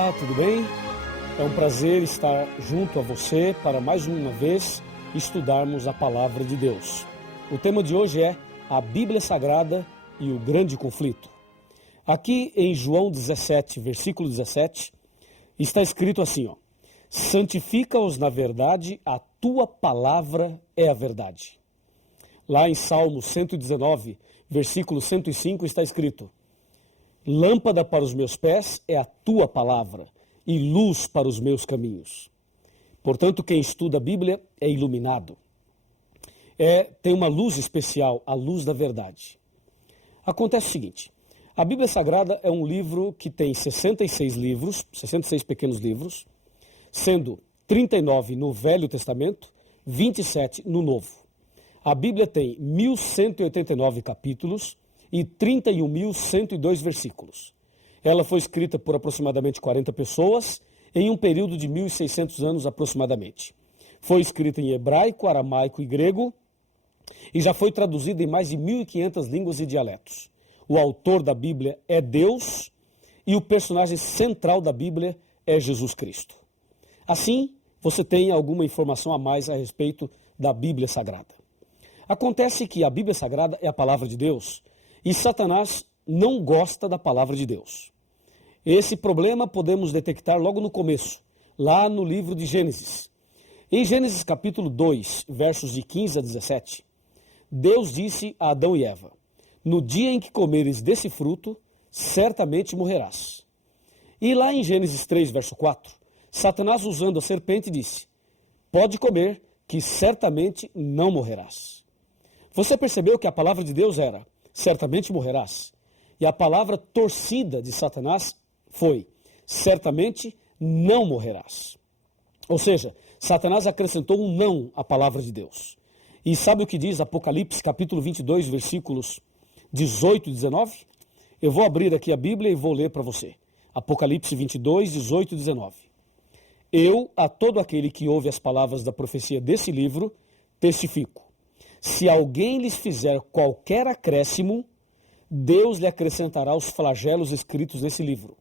Olá, tudo bem? É um prazer estar junto a você para mais uma vez estudarmos a Palavra de Deus. O tema de hoje é a Bíblia Sagrada e o Grande Conflito. Aqui em João 17, versículo 17, está escrito assim, santifica-os na verdade, a tua palavra é a verdade. Lá em Salmo 119, versículo 105, está escrito, lâmpada para os meus pés é a tua palavra e luz para os meus caminhos. Portanto, quem estuda a Bíblia é iluminado. Tem uma luz especial, a luz da verdade. Acontece o seguinte, a Bíblia Sagrada é um livro que tem 66 livros, 66 pequenos livros, sendo 39 no Velho Testamento, 27 no Novo. A Bíblia tem 1.189 capítulos e 31.102 versículos. Ela foi escrita por aproximadamente 40 pessoas em um período de 1.600 anos aproximadamente. Foi escrita em hebraico, aramaico e grego e já foi traduzida em mais de 1.500 línguas e dialetos. O autor da Bíblia é Deus e o personagem central da Bíblia é Jesus Cristo. Assim, você tem alguma informação a mais a respeito da Bíblia Sagrada. Acontece que a Bíblia Sagrada é a palavra de Deus e Satanás não gosta da palavra de Deus. Esse problema podemos detectar logo no começo, lá no livro de Gênesis. Em Gênesis capítulo 2, versos de 15 a 17, Deus disse a Adão e Eva, no dia em que comeres desse fruto, certamente morrerás. E lá em Gênesis 3, verso 4, Satanás usando a serpente disse, pode comer, que certamente não morrerás. Você percebeu que a palavra de Deus era, certamente morrerás. E a palavra torcida de Satanás foi, certamente não morrerás. Ou seja, Satanás acrescentou um não à palavra de Deus. E sabe o que diz Apocalipse capítulo 22, versículos 18 e 19? Eu vou abrir aqui a Bíblia e vou ler para você. Apocalipse 22, 18 e 19. Eu, a todo aquele que ouve as palavras da profecia desse livro, testifico. Se alguém lhes fizer qualquer acréscimo, Deus lhe acrescentará os flagelos escritos nesse livro.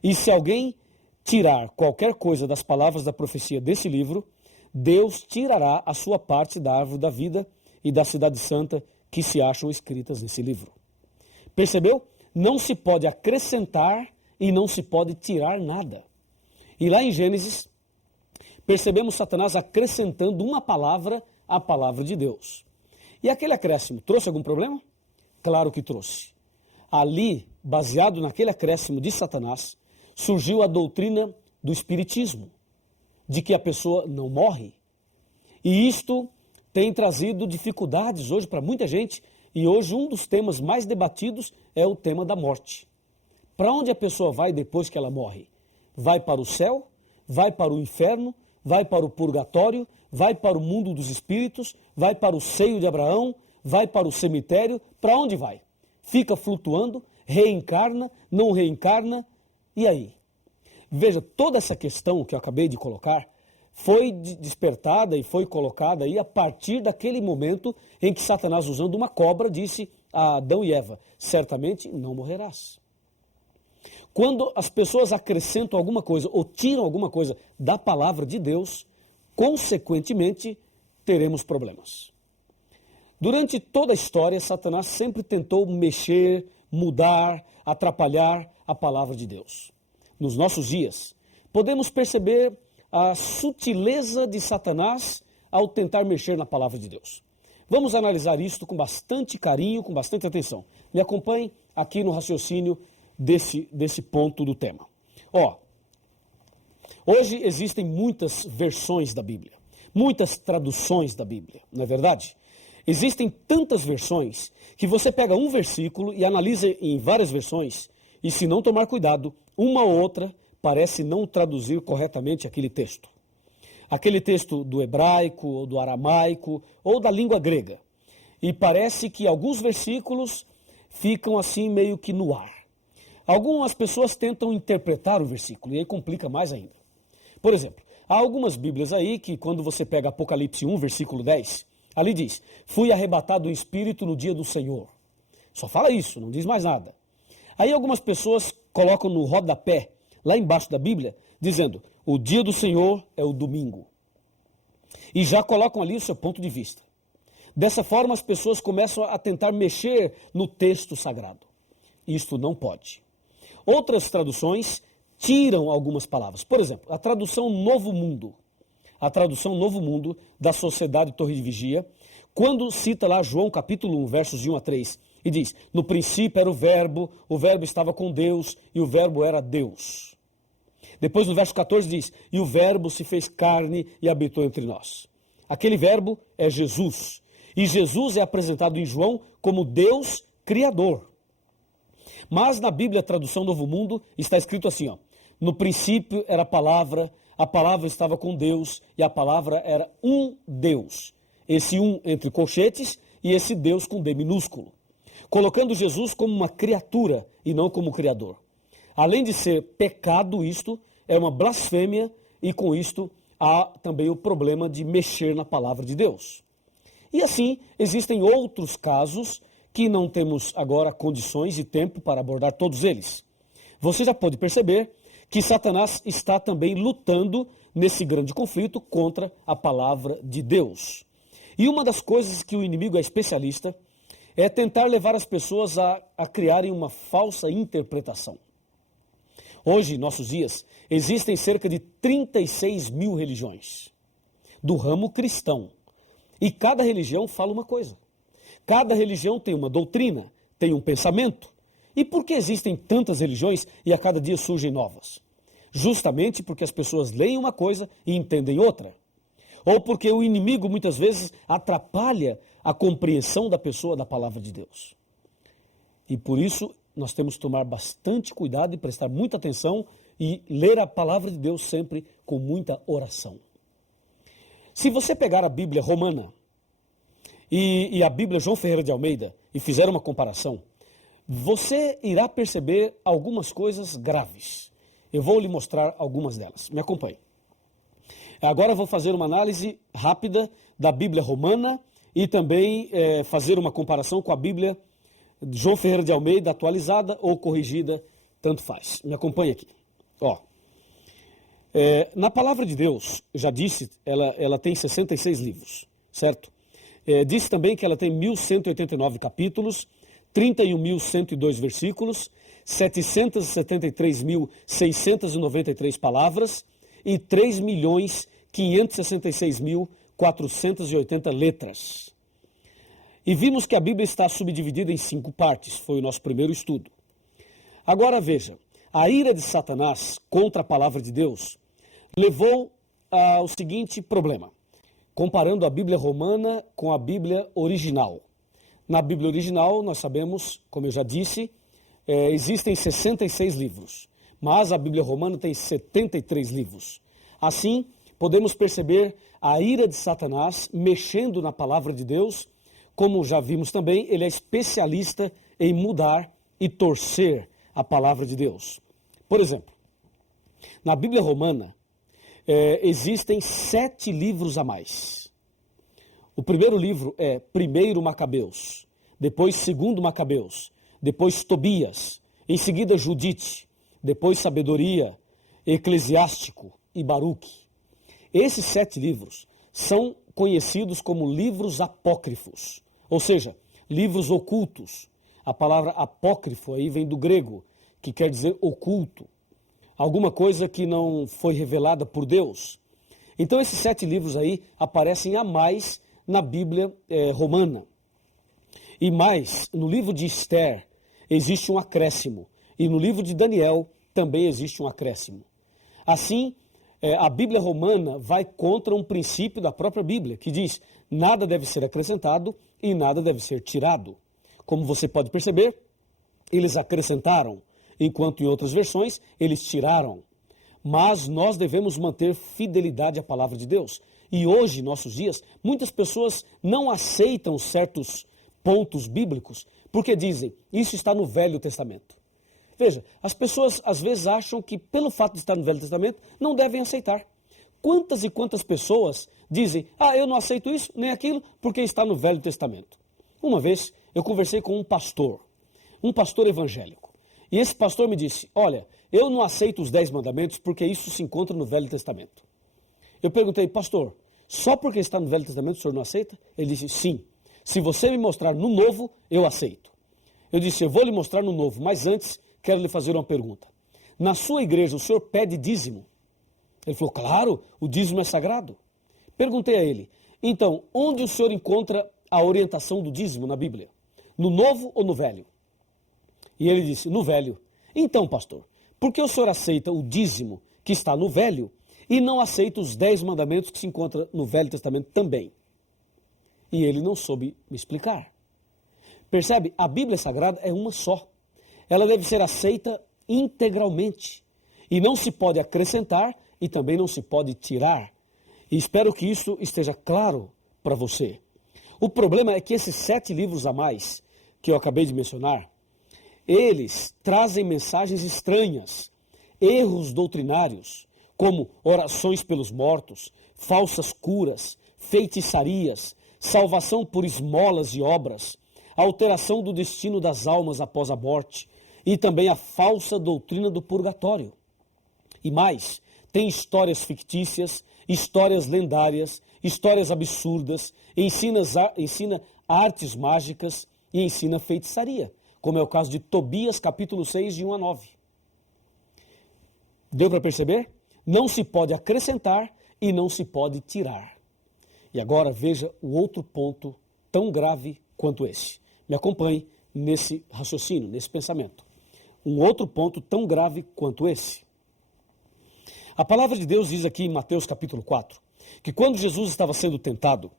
E se alguém tirar qualquer coisa das palavras da profecia desse livro, Deus tirará a sua parte da árvore da vida e da cidade santa que se acham escritas nesse livro. Percebeu? Não se pode acrescentar e não se pode tirar nada. E lá em Gênesis, percebemos Satanás acrescentando uma palavra à palavra de Deus. E aquele acréscimo trouxe algum problema? Claro que trouxe. Ali, baseado naquele acréscimo de Satanás, surgiu a doutrina do espiritismo, de que a pessoa não morre. E isto tem trazido dificuldades hoje para muita gente, e hoje um dos temas mais debatidos é o tema da morte. Para onde a pessoa vai depois que ela morre? Vai para o céu? Vai para o inferno? Vai para o purgatório? Vai para o mundo dos espíritos? Vai para o seio de Abraão? Vai para o cemitério? Para onde vai? Fica flutuando? Reencarna? Não reencarna? E aí? Veja, toda essa questão que eu acabei de colocar foi despertada e foi colocada aí a partir daquele momento em que Satanás, usando uma cobra, disse a Adão e Eva, certamente não morrerás. Quando as pessoas acrescentam alguma coisa ou tiram alguma coisa da palavra de Deus, consequentemente, teremos problemas. Durante toda a história, Satanás sempre tentou mexer, mudar, atrapalhar a palavra de Deus. Nos nossos dias, podemos perceber a sutileza de Satanás ao tentar mexer na palavra de Deus. Vamos analisar isto com bastante carinho, com bastante atenção. Me acompanhe aqui no raciocínio desse ponto do tema. Hoje existem muitas versões da Bíblia, muitas traduções da Bíblia, não é verdade? Existem tantas versões que você pega um versículo e analisa em várias versões e, se não tomar cuidado, uma ou outra parece não traduzir corretamente aquele texto. Aquele texto do hebraico, ou do aramaico, ou da língua grega. E parece que alguns versículos ficam assim meio que no ar. Algumas pessoas tentam interpretar o versículo e aí complica mais ainda. Por exemplo, há algumas Bíblias aí que quando você pega Apocalipse 1, versículo 10, ali diz, fui arrebatado em espírito no dia do Senhor. Só fala isso, não diz mais nada. Aí algumas pessoas colocam no rodapé lá embaixo da Bíblia, dizendo: o dia do Senhor é o domingo. E já colocam ali o seu ponto de vista. Dessa forma, as pessoas começam a tentar mexer no texto sagrado. Isto não pode. Outras traduções tiram algumas palavras. Por exemplo, a tradução Novo Mundo. A tradução Novo Mundo da Sociedade Torre de Vigia, quando cita lá João capítulo 1, versos de 1 a 3, e diz: no princípio era o verbo estava com Deus e o verbo era Deus. Depois no verso 14 diz: e o verbo se fez carne e habitou entre nós. Aquele verbo é Jesus. E Jesus é apresentado em João como Deus Criador. Mas na Bíblia, a tradução Novo Mundo, está escrito assim, ó: no princípio era a palavra estava com Deus e a palavra era um Deus. Esse um entre colchetes e esse Deus com D minúsculo. Colocando Jesus como uma criatura e não como Criador. Além de ser pecado isto, é uma blasfêmia e com isto há também o problema de mexer na palavra de Deus. E assim, existem outros casos que não temos agora condições e tempo para abordar todos eles. Você já pode perceber que Satanás está também lutando nesse grande conflito contra a palavra de Deus. E uma das coisas que o inimigo é especialista é tentar levar as pessoas a criarem uma falsa interpretação. Hoje, em nossos dias, existem cerca de 36 mil religiões do ramo cristão. E cada religião fala uma coisa. Cada religião tem uma doutrina, tem um pensamento. E por que existem tantas religiões e a cada dia surgem novas? Justamente porque as pessoas leem uma coisa e entendem outra. Ou porque o inimigo muitas vezes atrapalha a compreensão da pessoa da palavra de Deus. E por isso nós temos que tomar bastante cuidado e prestar muita atenção e ler a palavra de Deus sempre com muita oração. Se você pegar a Bíblia romana e a Bíblia João Ferreira de Almeida e fizer uma comparação, você irá perceber algumas coisas graves. Eu vou lhe mostrar algumas delas. Me acompanhe. Agora eu vou fazer uma análise rápida da Bíblia romana e também fazer uma comparação com a Bíblia João Ferreira de Almeida atualizada ou corrigida, tanto faz. Me acompanhe aqui. Ó. Na palavra de Deus, já disse, ela tem 66 livros, certo? Disse também que ela tem 1.189 capítulos, 31.102 versículos, 773.693 palavras e 3.566.480 letras. E vimos que a Bíblia está subdividida em 5 partes, foi o nosso primeiro estudo. Agora veja, a ira de Satanás contra a palavra de Deus levou ao seguinte problema, comparando a Bíblia romana com a Bíblia original. Na Bíblia original, nós sabemos, como eu já disse, existem 66 livros, mas a Bíblia romana tem 73 livros. Assim, podemos perceber a ira de Satanás mexendo na palavra de Deus. Como já vimos também, ele é especialista em mudar e torcer a palavra de Deus. Por exemplo, na Bíblia romana, existem 7 livros a mais. O primeiro livro é 1 Macabeus, depois 2 Macabeus, depois Tobias, em seguida Judite, depois Sabedoria, Eclesiástico e Baruque. Esses 7 livros são conhecidos como livros apócrifos, ou seja, livros ocultos. A palavra apócrifo aí vem do grego, que quer dizer oculto. Alguma coisa que não foi revelada por Deus. Então esses 7 livros aí aparecem a mais na Bíblia romana. E mais, no livro de Esther existe um acréscimo. E no livro de Daniel também existe um acréscimo. Assim, a Bíblia romana vai contra um princípio da própria Bíblia, que diz: nada deve ser acrescentado e nada deve ser tirado. Como você pode perceber, eles acrescentaram, enquanto em outras versões eles tiraram. Mas nós devemos manter fidelidade à palavra de Deus. E hoje, em nossos dias, muitas pessoas não aceitam certos pontos bíblicos porque dizem: isso está no Velho Testamento. Veja, as pessoas às vezes acham que pelo fato de estar no Velho Testamento não devem aceitar. Quantas e quantas pessoas dizem: eu não aceito isso nem aquilo porque está no Velho Testamento. Uma vez eu conversei com um pastor evangélico. E esse pastor me disse, olha, eu não aceito os 10 mandamentos porque isso se encontra no Velho Testamento. Eu perguntei, pastor, só porque está no Velho Testamento o senhor não aceita? Ele disse, sim. Se você me mostrar no Novo, eu aceito. Eu disse, eu vou lhe mostrar no Novo, mas antes quero lhe fazer uma pergunta. Na sua igreja, o senhor pede dízimo? Ele falou, claro, o dízimo é sagrado. Perguntei a ele, então, onde o senhor encontra a orientação do dízimo na Bíblia? No Novo ou no Velho? E ele disse, no Velho. Então, pastor, por que o senhor aceita o dízimo que está no Velho e não aceita os 10 mandamentos que se encontram no Velho Testamento também? E ele não soube me explicar. Percebe? A Bíblia Sagrada é uma só. Ela deve ser aceita integralmente. E não se pode acrescentar e também não se pode tirar. E espero que isso esteja claro para você. O problema é que esses 7 livros a mais que eu acabei de mencionar, eles trazem mensagens estranhas, erros doutrinários, como orações pelos mortos, falsas curas, feitiçarias, salvação por esmolas e obras, alteração do destino das almas após a morte e também a falsa doutrina do purgatório. E mais, tem histórias fictícias, histórias lendárias, histórias absurdas, ensina artes mágicas e ensina feitiçaria, como é o caso de Tobias, capítulo 6, de 1 a 9. Deu para perceber? Não se pode acrescentar e não se pode tirar. E agora veja o outro ponto tão grave quanto esse. Me acompanhe nesse raciocínio, nesse pensamento. Um outro ponto tão grave quanto esse. A palavra de Deus diz aqui em Mateus capítulo 4, que quando Jesus estava sendo tentado,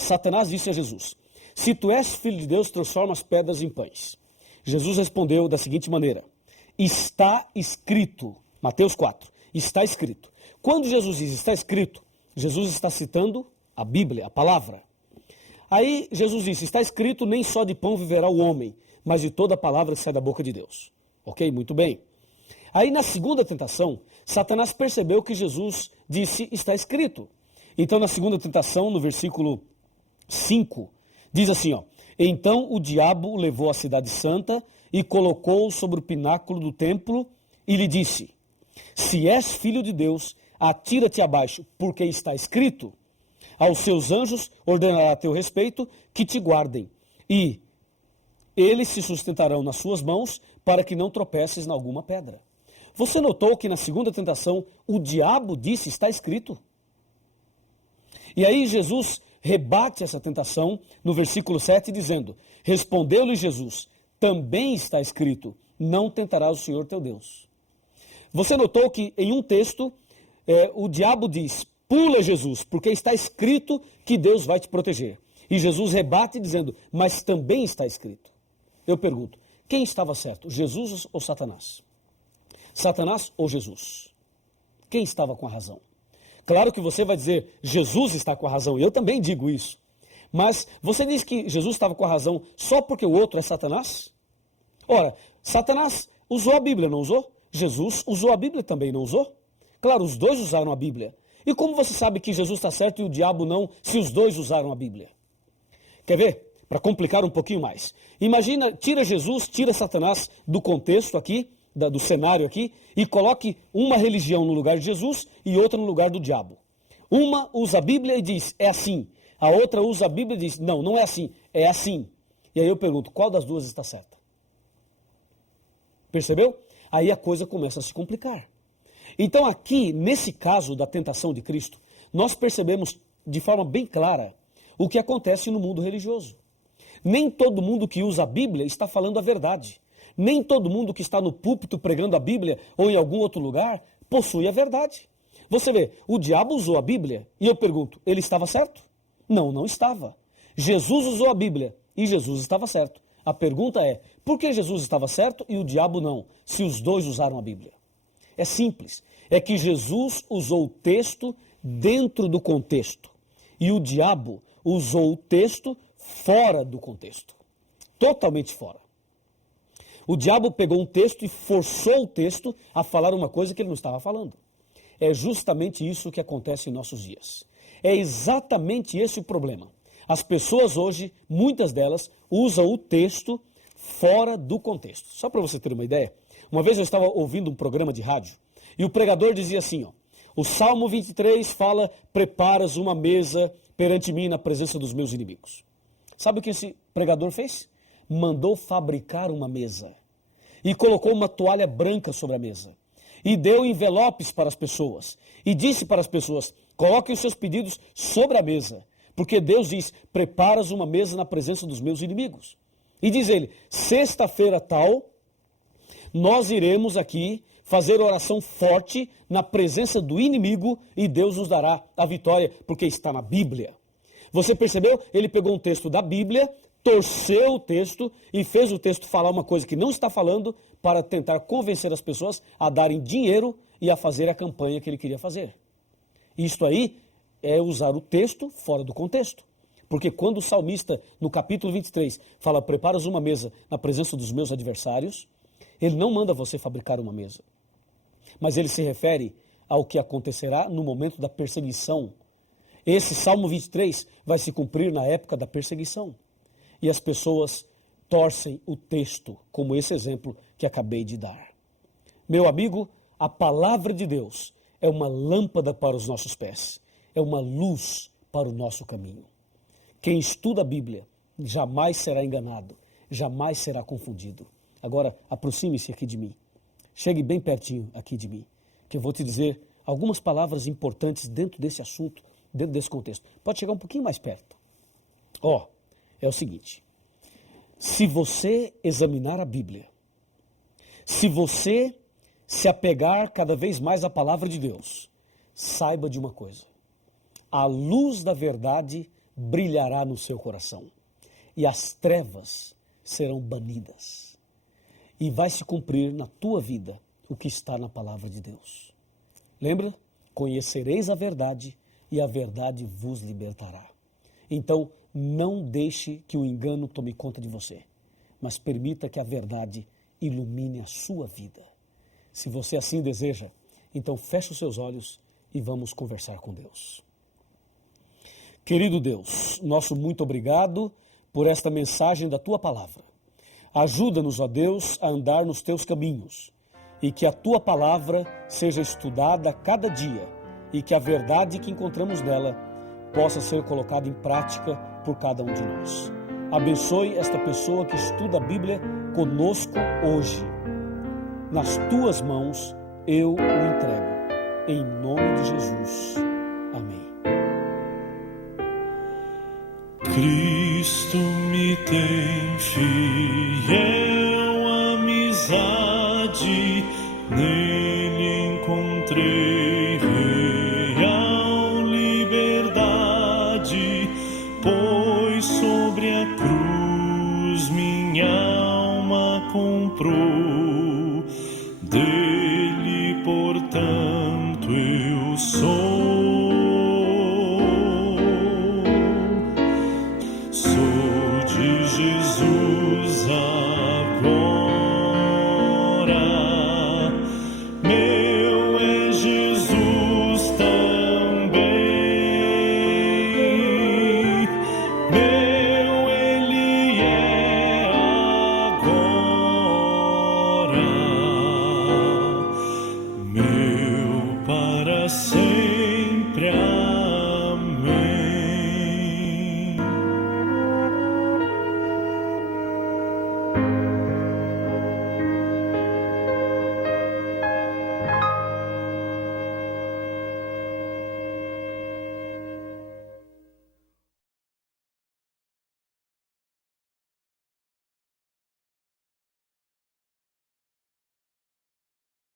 Satanás disse a Jesus, se tu és filho de Deus, transforma as pedras em pães. Jesus respondeu da seguinte maneira, está escrito, Mateus 4, está escrito. Quando Jesus diz está escrito, Jesus está citando a Bíblia, a palavra. Aí Jesus disse, está escrito, nem só de pão viverá o homem, mas de toda a palavra que sai da boca de Deus. Ok? Muito bem. Aí na segunda tentação, Satanás percebeu que Jesus disse, está escrito. Então na segunda tentação, no versículo 5, diz assim, ó, então o diabo o levou à cidade santa e colocou-o sobre o pináculo do templo e lhe disse, se és filho de Deus, atira-te abaixo, porque está escrito, aos seus anjos ordenará a teu respeito que te guardem, e eles se sustentarão nas suas mãos para que não tropeces em alguma pedra. Você notou que na segunda tentação o diabo disse, está escrito? E aí Jesus rebate essa tentação no versículo 7 dizendo, respondeu-lhe Jesus, também está escrito, não tentarás o Senhor teu Deus. Você notou que em um texto o diabo diz, pula Jesus, porque está escrito que Deus vai te proteger. E Jesus rebate dizendo, mas também está escrito. Eu pergunto, quem estava certo, Jesus ou Satanás? Satanás ou Jesus? Quem estava com a razão? Claro que você vai dizer, Jesus está com a razão, e eu também digo isso. Mas você diz que Jesus estava com a razão só porque o outro é Satanás? Ora, Satanás usou a Bíblia, não usou? Jesus usou a Bíblia também, não usou? Claro, os dois usaram a Bíblia. E como você sabe que Jesus está certo e o diabo não, se os dois usaram a Bíblia? Quer ver? Para complicar um pouquinho mais. Imagina, tira Jesus, tira Satanás do contexto aqui, do cenário aqui, e coloque uma religião no lugar de Jesus e outra no lugar do diabo. Uma usa a Bíblia e diz, é assim. A outra usa a Bíblia e diz, não, não é assim, é assim. E aí eu pergunto, qual das duas está certa? Percebeu? Aí a coisa começa a se complicar. Então aqui, nesse caso da tentação de Cristo, nós percebemos de forma bem clara o que acontece no mundo religioso. Nem todo mundo que usa a Bíblia está falando a verdade. Nem todo mundo que está no púlpito pregando a Bíblia ou em algum outro lugar possui a verdade. Você vê, o diabo usou a Bíblia e eu pergunto, ele estava certo? Não, não estava. Jesus usou a Bíblia e Jesus estava certo. A pergunta é, por que Jesus estava certo e o diabo não, se os dois usaram a Bíblia? É simples, é que Jesus usou o texto dentro do contexto e o diabo usou o texto fora do contexto, totalmente fora. O diabo pegou um texto e forçou o texto a falar uma coisa que ele não estava falando. É justamente isso que acontece em nossos dias. É exatamente esse o problema. As pessoas hoje, muitas delas, usam o texto fora do contexto. Só para você ter uma ideia, uma vez eu estava ouvindo um programa de rádio e o pregador dizia assim, ó, o Salmo 23 fala, preparas uma mesa perante mim na presença dos meus inimigos. Sabe o que esse pregador fez? Mandou fabricar uma mesa e colocou uma toalha branca sobre a mesa e deu envelopes para as pessoas e disse para as pessoas, coloquem os seus pedidos sobre a mesa, porque Deus diz, preparas uma mesa na presença dos meus inimigos. E diz ele, sexta-feira tal, nós iremos aqui fazer oração forte na presença do inimigo e Deus nos dará a vitória, porque está na Bíblia. Você percebeu? Ele pegou um texto da Bíblia, torceu o texto e fez o texto falar uma coisa que não está falando para tentar convencer as pessoas a darem dinheiro e a fazer a campanha que ele queria fazer. Isto aí é usar o texto fora do contexto. Porque quando o salmista, no capítulo 23, fala, preparas uma mesa na presença dos meus adversários, ele não manda você fabricar uma mesa. Mas ele se refere ao que acontecerá no momento da perseguição. Esse Salmo 23 vai se cumprir na época da perseguição. E as pessoas torcem o texto, como esse exemplo que acabei de dar. Meu amigo, a palavra de Deus é uma lâmpada para os nossos pés, é uma luz para o nosso caminho. Quem estuda a Bíblia jamais será enganado, jamais será confundido. Agora, aproxime-se aqui de mim. Chegue bem pertinho aqui de mim, que eu vou te dizer algumas palavras importantes dentro desse assunto, dentro desse contexto. Pode chegar um pouquinho mais perto. É o seguinte. Se você examinar a Bíblia, se você se apegar cada vez mais à palavra de Deus, saiba de uma coisa. A luz da verdade brilhará no seu coração e as trevas serão banidas. E vai se cumprir na tua vida o que está na palavra de Deus. Lembra? Conhecereis a verdade e a verdade vos libertará. Então, não deixe que o engano tome conta de você, mas permita que a verdade ilumine a sua vida. Se você assim deseja, então feche os seus olhos e vamos conversar com Deus. Querido Deus, nosso muito obrigado por esta mensagem da Tua palavra. Ajuda-nos, ó Deus, a andar nos Teus caminhos e que a Tua palavra seja estudada a cada dia e que a verdade que encontramos nela possa ser colocada em prática por cada um de nós. Abençoe esta pessoa que estuda a Bíblia conosco hoje. Nas Tuas mãos eu o entrego. Em nome de Jesus. Amém. Cristo me tem fiel amizade, nele encontrei real liberdade, pois sobre a cruz minha alma comprou, dele portanto eu sou